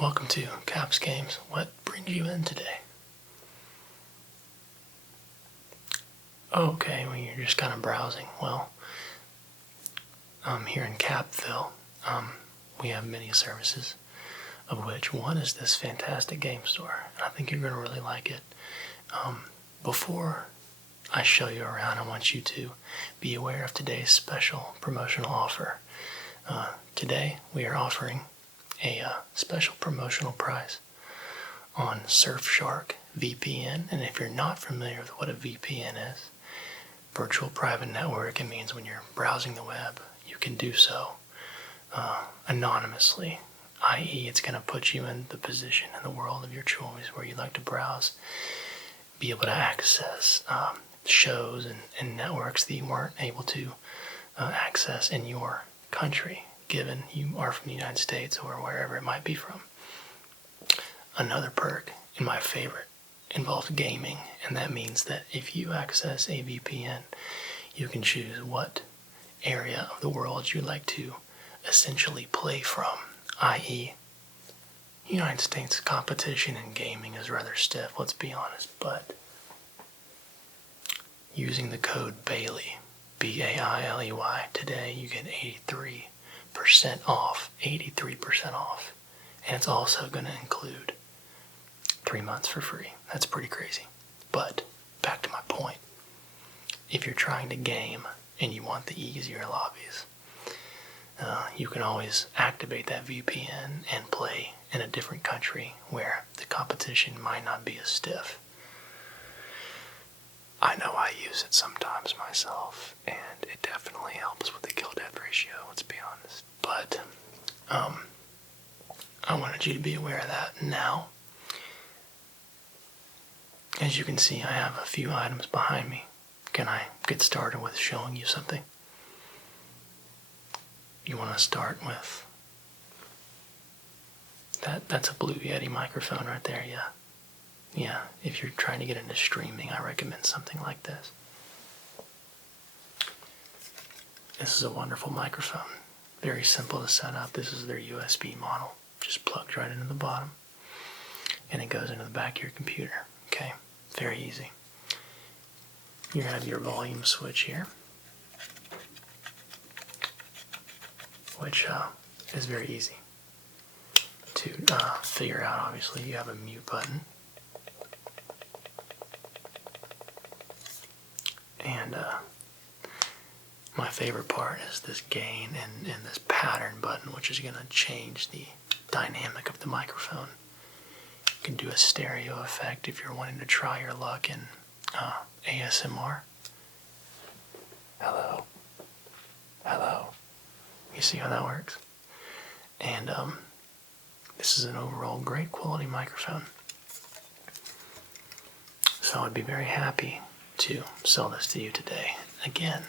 Welcome to Caps Games. What brings you in today? Oh, okay, well, you're just kind of browsing. Well, here in Capville, we have many services, of which one is this fantastic game store. And I think you're going to really like it. Before I show you around, I want you to be aware of today's special promotional offer. Today, we are offering a special promotional price on Surfshark VPN. And if you're not familiar with what a VPN is, virtual private network, it means when you're browsing the web, you can do so anonymously, i.e. it's going to put you in the position in the world of your choice where you like to browse, be able to access shows and networks that you weren't able to access in your country, given you are from the United States or wherever it might be from. Another perk, and my favorite, involves gaming, and that means that if you access a VPN, you can choose what area of the world you'd like to essentially play from, i.e. United States competition in gaming is rather stiff, let's be honest, but using the code Bailey, B-A-I-L-E-Y, today you get 83% off, and it's also going to include 3 months for free. That's pretty crazy. But back to my point. If you're trying to game and you want the easier lobbies, you can always activate that VPN and play in a different country where the competition might not be as stiff. I know I use it sometimes myself, and it definitely helps with the kill-death ratio, let's be honest. But I wanted you to be aware of that. Now, as you can see, I have a few items behind me. Can I get started with showing you something? You want to start with that's a Blue Yeti microphone right there, yeah. Yeah, if you're trying to get into streaming, I recommend something like this. This is a wonderful microphone. Very simple to set up. This is their USB model. Just plugged right into the bottom. And it goes into the back of your computer. Okay, very easy. You have your volume switch here, which is very easy to figure out. Obviously, you have a mute button. And my favorite part is this gain and this pattern button, which is going to change the dynamic of the microphone. You can do a stereo effect if you're wanting to try your luck in ASMR. Hello. Hello. You see how that works? And this is an overall great quality microphone. So I'd be very happy to sell this to you today. Again,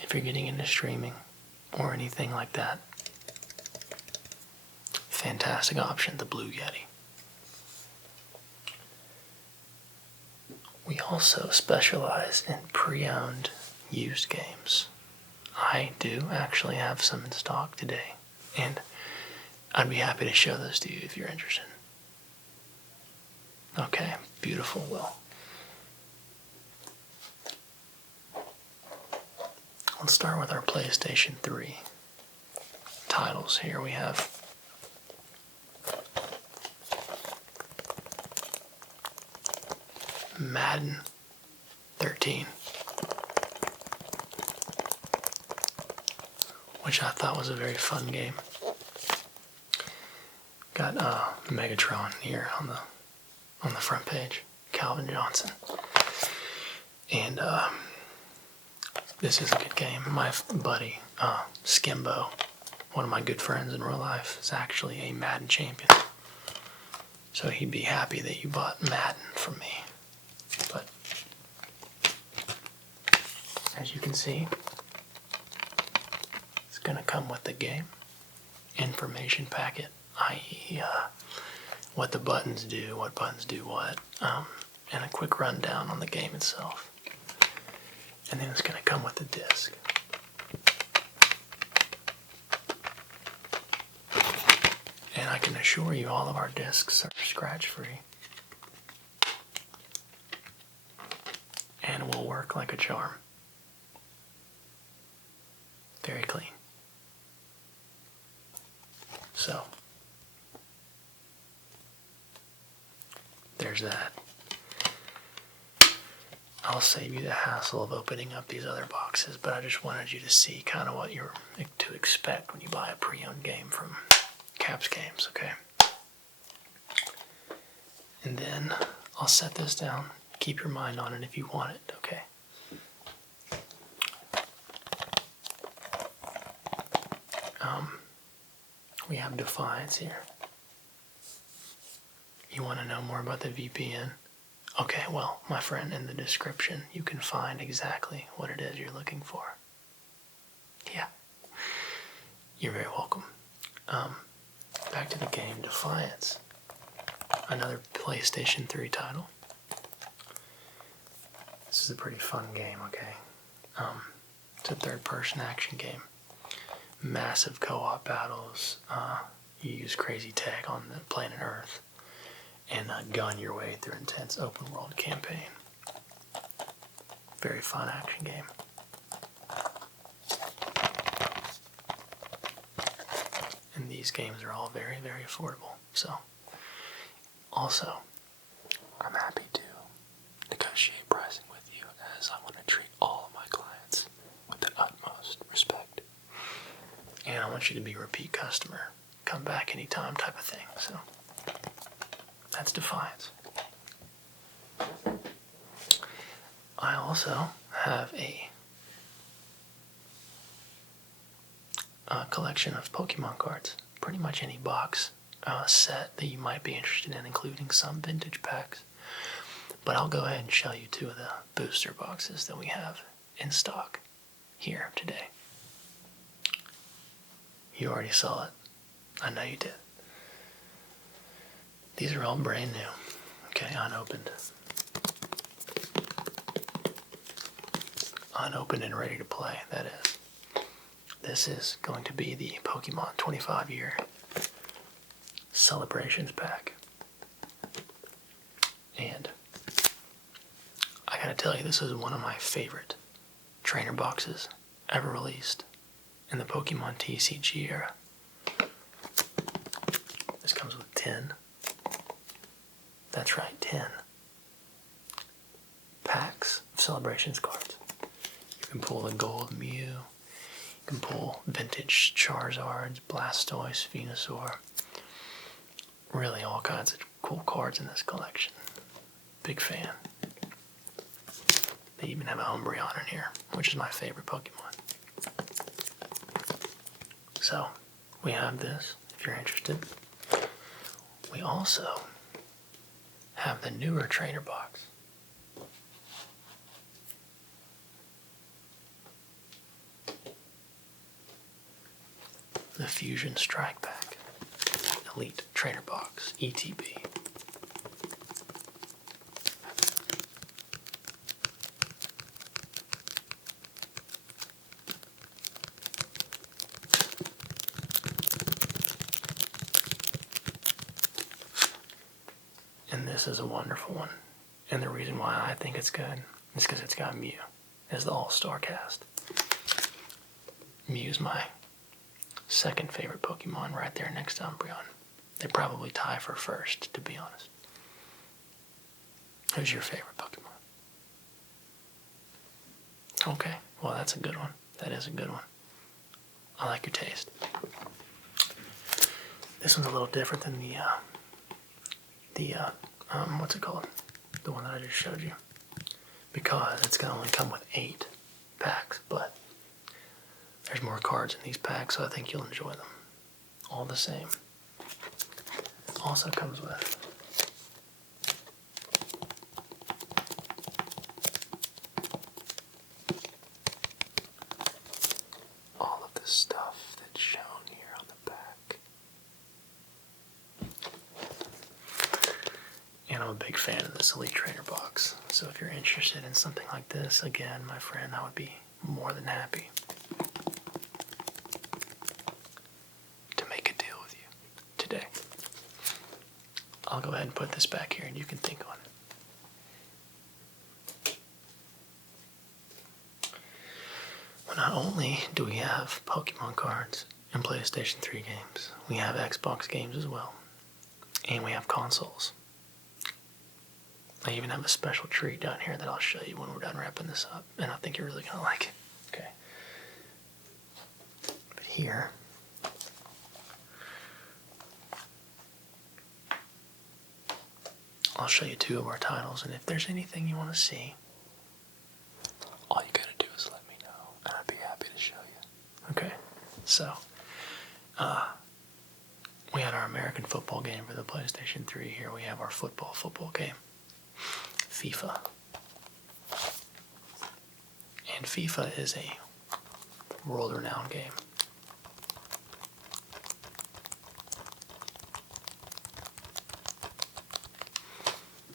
if you're getting into streaming or anything like that, fantastic option, the Blue Yeti. We also specialize in pre-owned used games. I do actually have some in stock today, and I'd be happy to show those to you if you're interested. Okay, beautiful. Well, let's start with our PlayStation 3 titles. Here we have Madden 13, which I thought was a very fun game. Got Megatron here on the front page, Calvin Johnson, and this is a good game. My buddy Skimbo, one of my good friends in real life, is actually a Madden champion, so he'd be happy that you bought Madden from me. But as you can see, it's going to come with the game information packet, i.e. What the buttons do, what buttons do what, and a quick rundown on the game itself. And then it's going to come with the disc. And I can assure you all of our discs are scratch-free. And will work like a charm. Very clean. So, there's that. I'll save you the hassle of opening up these other boxes, but I just wanted you to see kind of what you're to expect when you buy a pre-owned game from Caps Games, okay? And then I'll set this down. Keep your mind on it if you want it, okay? We have Defiance here. You want to know more about the VPN? Okay, well, my friend, in the description, you can find exactly what it is you're looking for. Yeah. You're very welcome. Back to the game, Defiance. Another PlayStation 3 title. This is a pretty fun game, okay? It's a third-person action game. Massive co-op battles. You use crazy tech on the planet Earth and gun your way through intense open-world campaign. Very fun action game. And these games are all very, very affordable. So, also, I'm happy to negotiate pricing with you, as I want to treat all of my clients with the utmost respect. And I want you to be a repeat customer. Come back anytime type of thing. So, that's Defiance. I also have a collection of Pokemon cards. Pretty much any box set that you might be interested in, including some vintage packs. But I'll go ahead and show you two of the booster boxes that we have in stock here today. You already saw it. I know you did. These are all brand new. Okay, unopened. Unopened and ready to play, that is. This is going to be the Pokemon 25-year Celebrations pack. And I gotta tell you, this is one of my favorite trainer boxes ever released in the Pokemon TCG era. This comes with 10. That's right, 10 packs of Celebrations cards. You can pull the gold Mew, you can pull vintage Charizards, Blastoise, Venusaur. Really all kinds of cool cards in this collection. Big fan. They even have a Umbreon in here, which is my favorite Pokemon. So, we have this, if you're interested. We also have the newer trainer box. The Fusion Strike Pack. Elite Trainer Box, ETB. And this is a wonderful one. And the reason why I think it's good is because it's got Mew as the all-star cast. Mew's my second favorite Pokemon, right there next to Umbreon. They probably tie for first, to be honest. Who's your favorite Pokemon? Okay, well that's a good one. That is a good one. I like your taste. This one's a little different than what's it called? The one that I just showed you. Because it's gonna only come with 8 packs, but there's more cards in these packs, so I think you'll enjoy them all the same. Also comes with all of the stuff that's shown here on the back. And I'm a big fan of this Elite Trainer box, so if you're interested in something like this, again, my friend, I would be more than happy to make a deal with you today. I'll go ahead and put this back here and you can think on it. Well, not only do we have Pokemon cards and PlayStation 3 games, we have Xbox games as well. And we have consoles. I even have a special treat down here that I'll show you when we're done wrapping this up. And I think you're really going to like it. Okay. But here, I'll show you two of our titles. And if there's anything you want to see, all you got to do is let me know. And I'd be happy to show you. Okay. So, we had our American football game for the PlayStation 3. Here we have our football game. FIFA. And FIFA is a world-renowned game.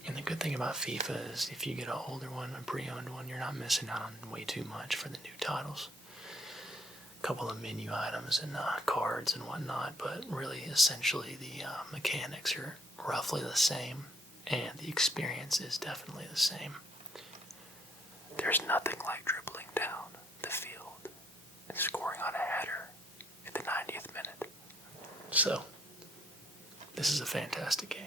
And the good thing about FIFA is if you get an older one, a pre-owned one, you're not missing out on way too much for the new titles. Couple of menu items and cards and whatnot, but really essentially the mechanics are roughly the same and the experience is definitely the same. There's nothing like dribbling down the field and scoring on a header at the 90th minute. So, this is a fantastic game.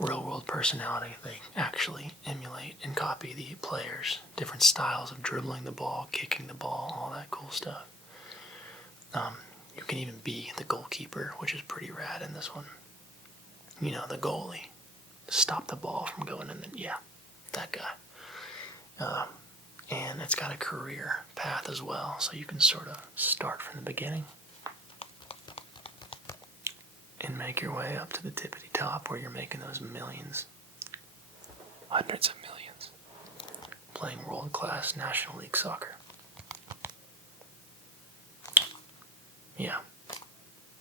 Real world personality, they actually emulate and copy the players, different styles of dribbling the ball, kicking the ball, all that cool stuff. You can even be the goalkeeper, which is pretty rad in this one. You know, the goalie. Stop the ball from going in, yeah, that guy. And it's got a career path as well, so you can sort of start from the beginning and make your way up to the tippity top where you're making those millions, hundreds of millions, playing world-class National League soccer. Yeah.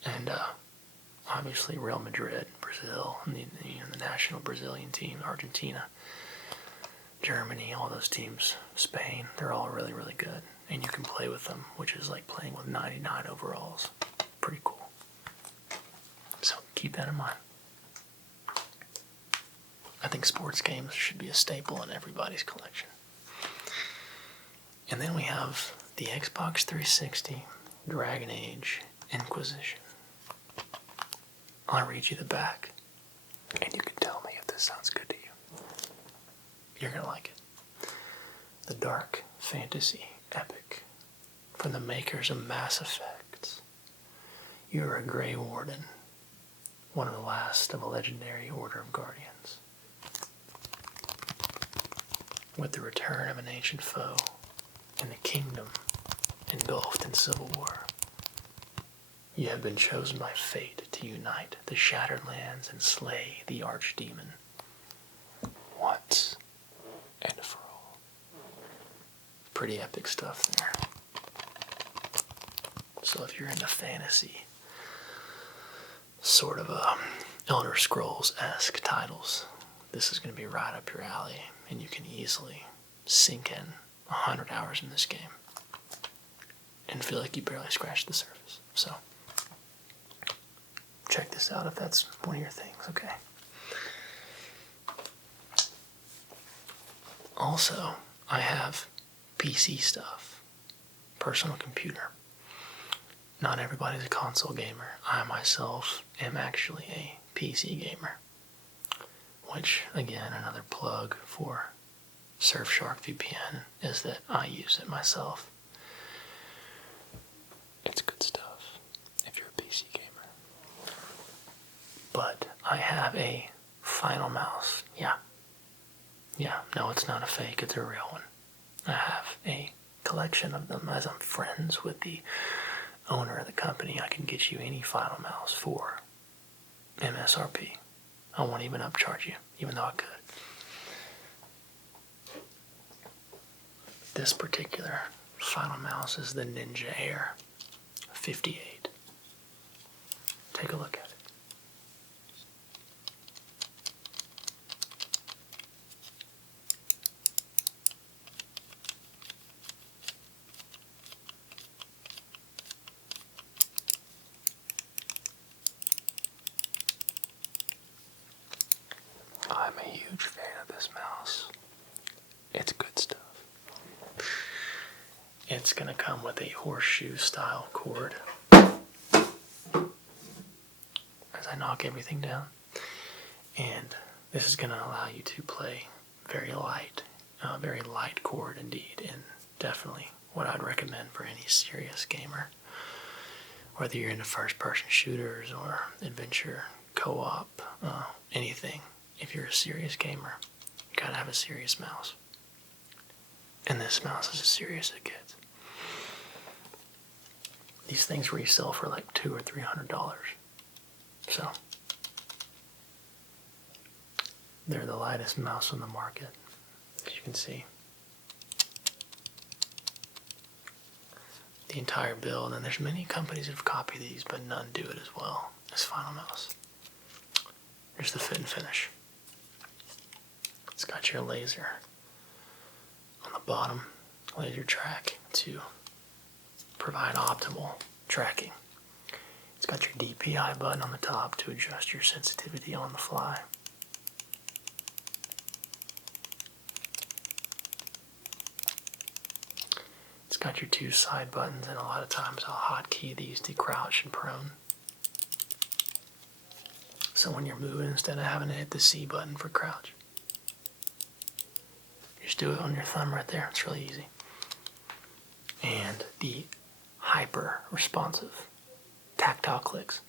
And obviously Real Madrid, Brazil, and the national Brazilian team, Argentina, Germany, all those teams, Spain, they're all really, really good. And you can play with them, which is like playing with 99 overalls. Pretty cool. So keep that in mind. I think sports games should be a staple in everybody's collection. And then we have the Xbox 360 Dragon Age Inquisition. I'll read you the back, and you can tell me if this sounds good to you. You're going to like it. The dark fantasy epic from the makers of Mass Effect. You're a Grey Warden, one of the last of a legendary Order of Guardians. With the return of an ancient foe and the kingdom engulfed in civil war, you have been chosen by fate to unite the shattered lands and slay the archdemon once and for all. Pretty epic stuff there. So if you're into fantasy, sort of Elder Scrolls-esque titles, this is going to be right up your alley, and you can easily sink in 100 hours in this game and feel like you barely scratched the surface. So check this out if that's one of your things, okay? Also, I have PC stuff, personal computer. Not everybody's a console gamer. I myself am actually a PC gamer, which, again, another plug for Surfshark VPN is that I use it myself. It's good stuff if you're a PC gamer. But I have a Final Mouse. Yeah, no, it's not a fake, it's a real one. I have a collection of them. As I'm friends with the owner of the company, I can get you any Final Mouse for MSRP. I won't even upcharge you, even though I could. This particular Final Mouse is the Ninja Air 58. Take a look at it. it's going to come with a horseshoe style cord. As I knock everything down. And this is going to allow you to play very light cord indeed, and definitely what I'd recommend for any serious gamer. Whether you're into first-person shooters or adventure, co-op, anything, if you're a serious gamer, you gotta have a serious mouse. And this mouse is as serious as it gets. These things resell for like $200 or $300. So, they're the lightest mouse on the market, as you can see. The entire build, and there's many companies that have copied these, but none do it as well as Final Mouse. Here's the fit and finish. It's got your laser on the bottom, laser track to provide optimal tracking. It's got your DPI button on the top to adjust your sensitivity on the fly. It's got your two side buttons, and a lot of times I'll hotkey these to crouch and prone. So when you're moving, instead of having to hit the C button for crouch, just do it on your thumb right there. It's really easy. And the hyper responsive tactile clicks.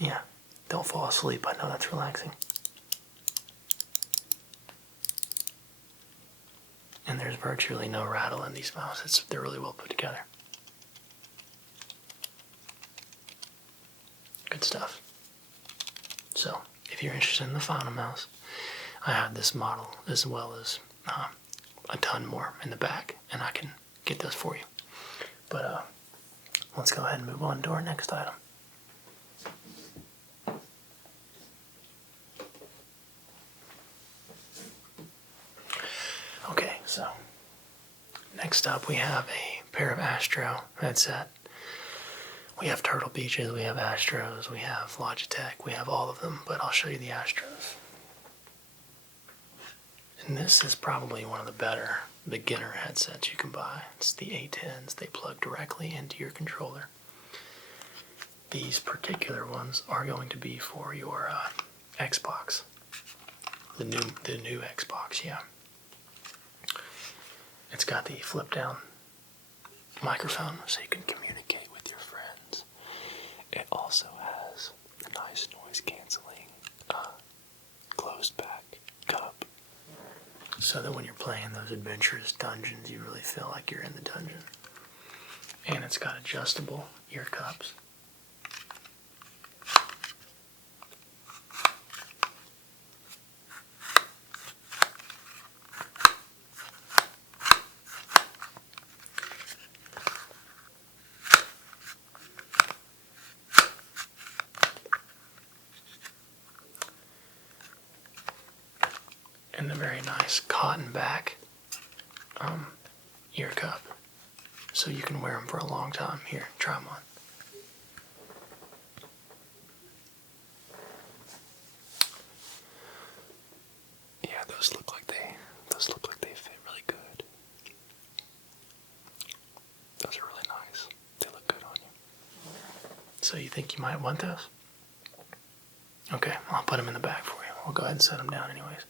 Yeah, don't fall asleep. I know that's relaxing. And there's virtually no rattle in these mouses. They're really well put together. Good stuff. So, if you're interested in the Final Mouse, I have this model as well as a ton more in the back, and I can get those for you. But let's go ahead and move on to our next item. Okay, so next up we have a pair of Astro headset. We have Turtle Beaches, we have Astros, we have Logitech, we have all of them, but I'll show you the Astros. And this is probably one of the better beginner headsets you can buy. It's the A10s. They plug directly into your controller. These particular ones are going to be for your Xbox. The new Xbox, yeah. It's got the flip down microphone so you can communicate with your friends. It also has a nice noise canceling closed back cup, so that when you're playing those adventurous dungeons, you really feel like you're in the dungeon. And it's got adjustable ear cups. And a very nice cotton back ear cup, so you can wear them for a long time. Here, try them on. Yeah, those look like they fit really good. Those are really nice. They look good on you. So you think you might want those? Okay, I'll put them in the bag for you. We'll go ahead and set them down anyways.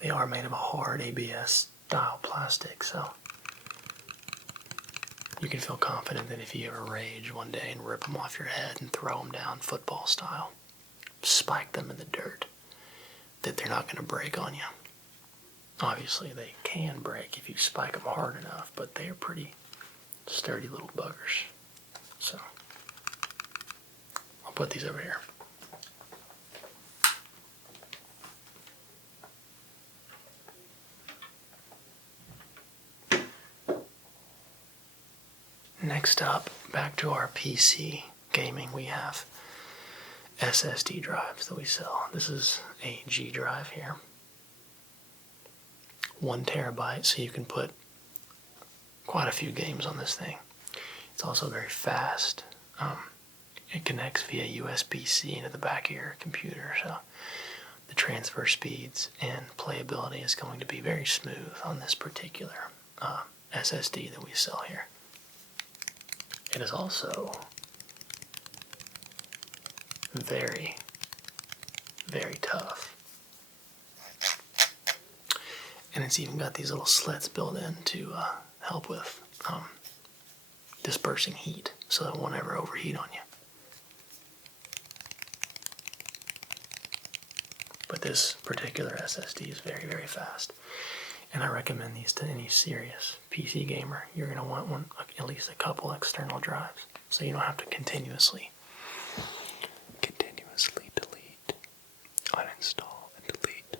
They are made of a hard ABS style plastic, so you can feel confident that if you ever rage one day and rip them off your head and throw them down football style, spike them in the dirt, that they're not going to break on you. Obviously, they can break if you spike them hard enough, but they are pretty sturdy little buggers. So, I'll put these over here. Next up, back to our PC gaming, we have SSD drives that we sell. This is a G drive here. 1 terabyte, so you can put quite a few games on this thing. It's also very fast. It connects via USB-C into the back of your computer, so the transfer speeds and playability is going to be very smooth on this particular SSD that we sell here. It is also very, very tough. And it's even got these little slits built in to help with dispersing heat, so that it won't ever overheat on you. But this particular SSD is very, very fast. And I recommend these to any serious PC gamer. You're going to want one, at least a couple external drives, so you don't have to continuously delete, uninstall, and delete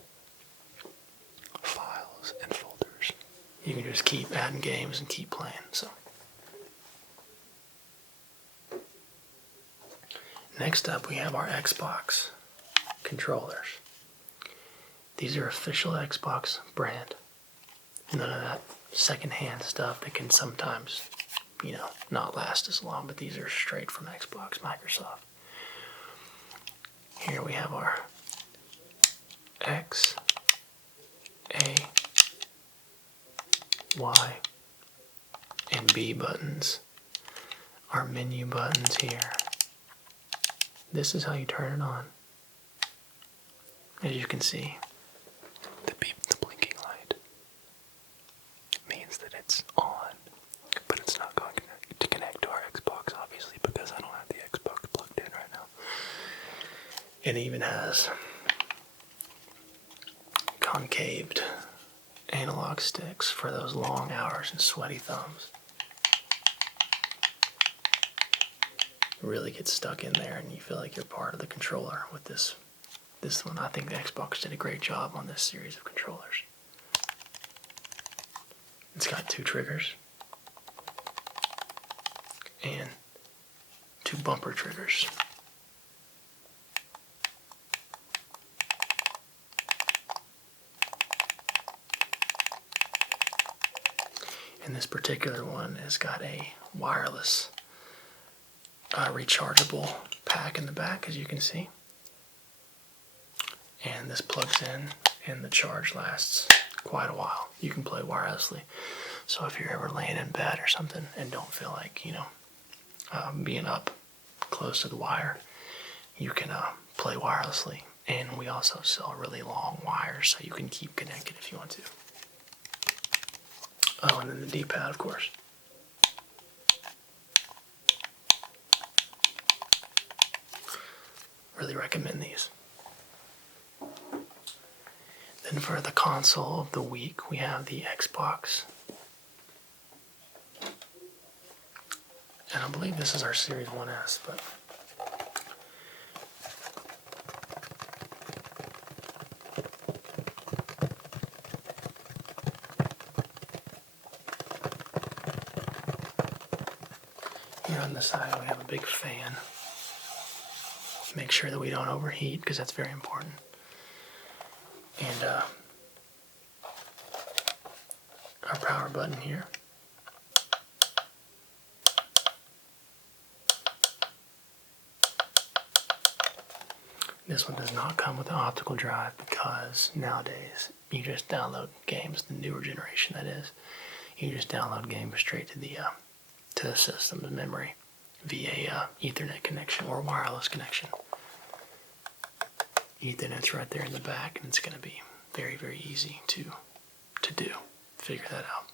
files and folders. You can just keep adding games and keep playing. So next up, we have our Xbox controllers. These are official Xbox brand. None of that secondhand stuff that can sometimes, not last as long, but these are straight from Xbox, Microsoft. Here we have our X, A, Y, and B buttons. Our menu buttons here. This is how you turn it on. As you can see, the blinking light means that it's on, but it's not going to connect to our Xbox, obviously, because I don't have the Xbox plugged in right now. It even has concaved analog sticks for those long hours and sweaty thumbs. Really get stuck in there and you feel like you're part of the controller with this one. I think the Xbox did a great job on this series of controllers. It's got 2 triggers and 2 bumper triggers. And this particular one has got a wireless rechargeable pack in the back, as you can see. And this plugs in and the charge lasts quite a while. You can play wirelessly. So if you're ever laying in bed or something and don't feel like, being up close to the wire, you can play wirelessly. And we also sell really long wires so you can keep connected if you want to. Oh, and then the D-pad, of course. Really recommend these. Then for the console of the week, we have the Xbox. And I believe this is our Series 1S, but here on the side we have a big fan. Make sure that we don't overheat, because that's very important. And our power button here. This one does not come with an optical drive because nowadays you just download games, the newer generation that is. You just download games straight to the system's memory via Ethernet connection or wireless connection. Ethernet's right there in the back, and it's going to be very, very easy to do. Figure that out.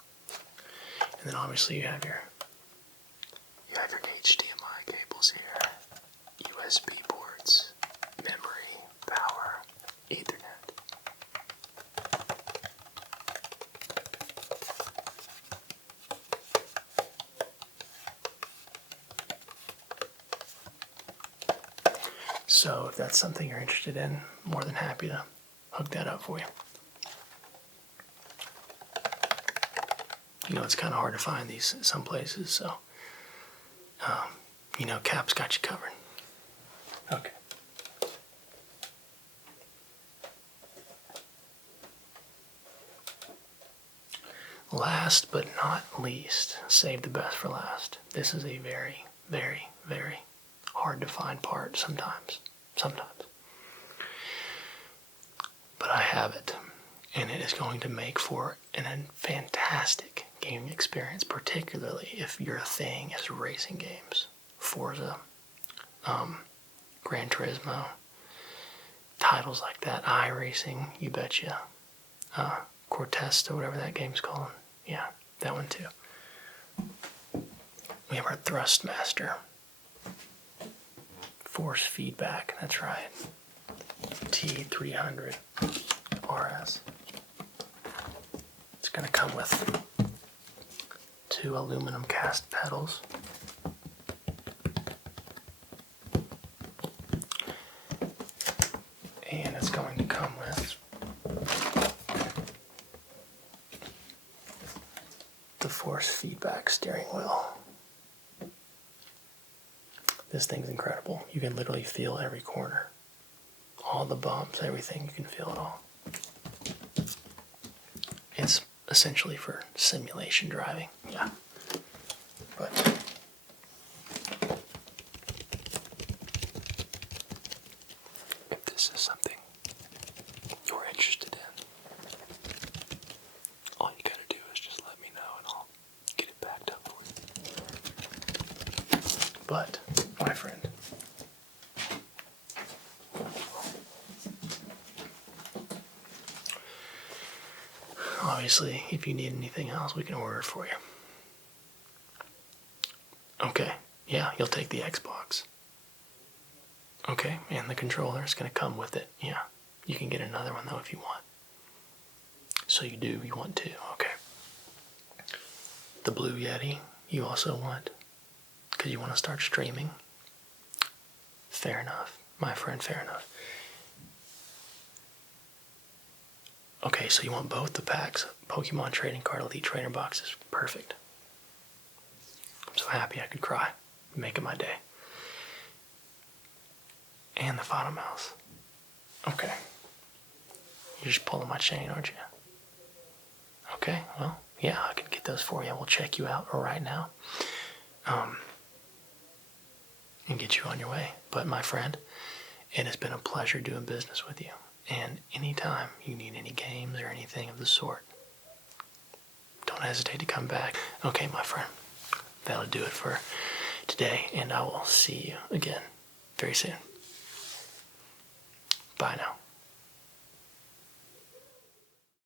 And then obviously you have your HDMI cables here, USB ports, memory, power, Ethernet. So if that's something you're interested in, more than happy to hook that up for you. It's kind of hard to find these some places, so Cap's got you covered. Okay. last but not least, save the best for last. This is a very, very, very hard to find part sometimes. But I have it, and it is going to make for a fantastic gaming experience, particularly if your thing is racing games. Forza, Gran Turismo, titles like that, iRacing, you betcha. Cortez or whatever that game's called. Yeah, that one too. We have our Thrustmaster. Force feedback, that's right. T300 RS. It's going to come with 2 aluminum cast pedals. And it's going to come with the force feedback steering wheel. This thing's incredible. You can literally feel every corner. All the bumps, everything, you can feel it all. It's essentially for simulation driving, yeah. But if this is something you're interested in, all you gotta do is just let me know and I'll get it backed up for you. But, my friend, obviously, if you need anything else, we can order it for you. Okay, yeah, you'll take the Xbox. Okay, and the controller is going to come with it. Yeah, you can get another one, though, if you want. So you want 2, okay. The Blue Yeti, you also want, because you want to start streaming. Fair enough, my friend, fair enough. Okay, so you want both the packs, Pokemon Trading Card Elite Trainer boxes. Perfect. I'm so happy I could cry. Making my day. And the Photo Mouse. Okay. You're just pulling my chain, aren't you? Okay, well, yeah, I can get those for you. We'll check you out right now. And get you on your way. But my friend, it has been a pleasure doing business with you. And anytime you need any games or anything of the sort, don't hesitate to come back. Okay, my friend, that'll do it for today, and I will see you again very soon. Bye now.